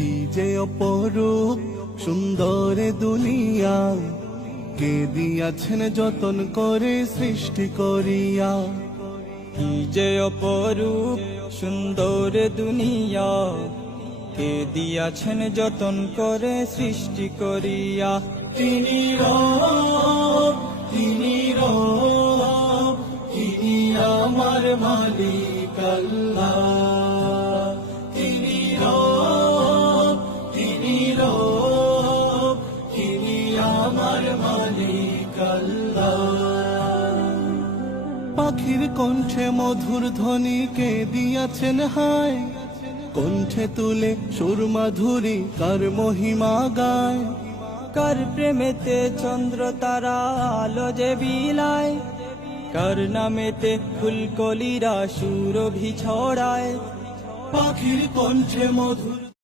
কি যে অপরূপ সুন্দর দুনিয়া, কে দিয়াছেন যতন করে সৃষ্টি করিয়া। কি যে অপরূপ সুন্দর দুনিয়া, কে দিয়াছেন যতন করে সৃষ্টি করিয়া। তিনি রব, তিনি রব, তিনি আমার মালিক আল্লাহ। তিনি রব, তিনি রব, তিনি আমার মালিক আল্লাহ। পাখির কণ্ঠে মধুর ধ্বনি কে দিয়াছেন হায়, কণ্ঠে তুলে সুর মাধুরী কার মহিমা গায়। কার প্রেমেতে চন্দ্র তারা আলো যে বিলায়, কার নামেতে ফুলকলিরা সুরভি ছড়ায়। পাখির কণ্ঠে মধুর